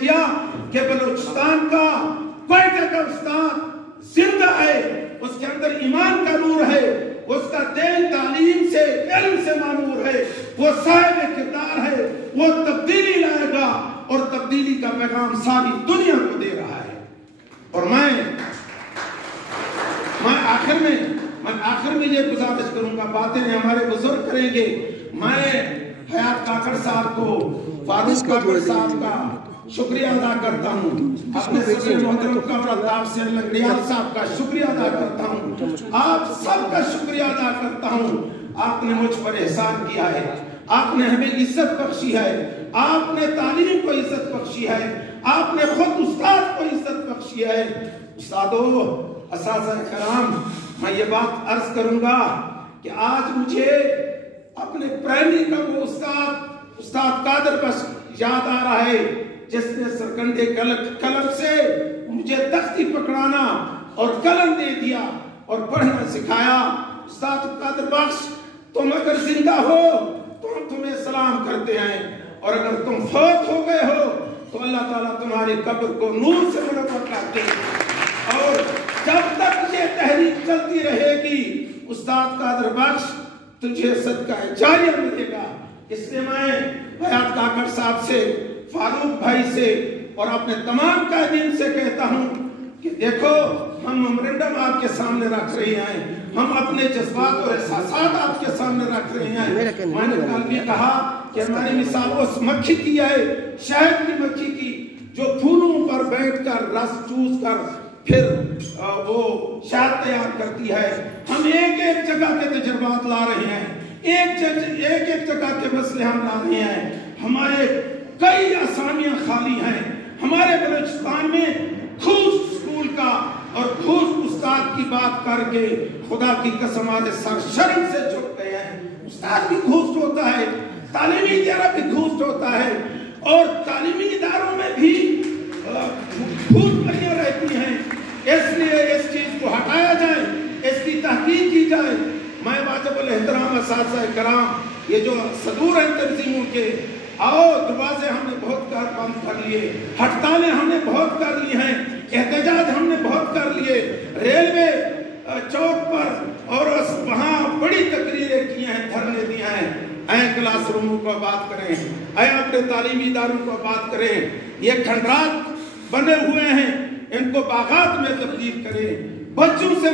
دیا کہ بلوچستان کا کوئٹہ کا استاد زندہ ہے، اس کے اندر ایمان کا نور ہے، اس کا دل تعلیم سے علم سے معمور ہے، وہ صاحب کردار ہے، وہ تبدیلی لائے گا اور تبدیلی کا پیغام ساری دنیا کو دے رہا ہے۔ اور میں آخر میں یہ گزارش کروں گا، باتیں ہمارے بزرگ کریں گے، میں حیات کاکڑ صاحب کو، فاروق کاکڑ صاحب کا شکریہ ادا کرتا ہوں، اپنے صدر محترم قمر الطاف سے لنگریال صاحب کا شکریہ ادا کرتا ہوں، آپ سب کا شکریہ ادا کرتا ہوں۔ آپ نے مجھ پر احسان کیا ہے، آپ نے ہمیں عزت بخشی ہے، آپ نے تعلیم کو عزت بخشی ہے، آپ نے خود استاد کو عزت بخشی ہے۔ استادو، اساتذہ کرام، میں یہ بات عرض کروں گا کہ آج مجھے اپنے پرائمری کا وہ استاد قادر بخش یاد آ رہا ہے، جس نے سرکندے قلم سے مجھے تختی پکڑانا اور قلم دے دیا اور پڑھنا سکھایا۔ استاد قادر بخش، تم اگر زندہ ہو تو ہم تمہیں سلام کرتے ہیں، اور اگر تم فوت ہو گئے ہو تو اللہ تعالیٰ تمہاری قبر کو نور سے منور کرتے ہیں، اور جب تک یہ تحریک چلتی رہے گی استاد قادر بخش تجھے صدقہ جاریہ ملے گا۔ اس لیے میں حیات کاکڑ صاحب سے، فاروق بھائی سے اور اپنے تمام قائدین سے کہتا ہوں کہ دیکھو، ہم میمورنڈم آپ کے سامنے رکھ رہے ہیں، ہم اپنے جذبات اور احساسات آپ کے سامنے رکھ رہے ہیں۔ میں نے کل بھی کہا کہ ہماری مثال اس مکھی کی ہے، شہد کی مکھی کی، جو پھولوں پر بیٹھ کر رس چوس کر پھر وہ شہد تیار کرتی ہے۔ ہم ایک ایک جگہ کے تجربات لا رہے ہیں، ایک ایک جگہ کے مسئلے ہم لا رہے ہیں۔ ہمارے کئی اسامیاں خالی ہیں، ہمارے بلوچستان میں گھوس اسکول کا اور گھوس استاد کی بات کر کے خدا کی قسم آج سر شرم سے جھک گئے ہیں۔ استاد بھی گھوس ہوتا ہے، تعلیمی ادارہ بھی گھوس ہوتا ہے، اور تعلیمی اداروں میں بھی گھوس پڑیاں رہتی ہیں۔ اس لیے اس چیز کو ہٹایا جائے، اس کی تحقیق کی جائے۔ میں واجب الاحترام اساتذہ کرام، یہ جو صدور ہیں تنظیموں کے، آؤ، دروازے ہم نے بہت بند کر لیے، ہڑتالیں ہم نے بہت کر لی ہیں، احتجاج ہم نے بہت کر لیے، ریلوے چوک پر اور وہاں بڑی تقریریں کی ہیں، دھرنے دیے ہیں۔ اے کلاس روموں کو بات کریں، اے اپنے تعلیمی اداروں کو بات کریں، یہ کھنڈرات بنے ہوئے ہیں، ان کو باغات میں تبدیل کریں، بچوں سے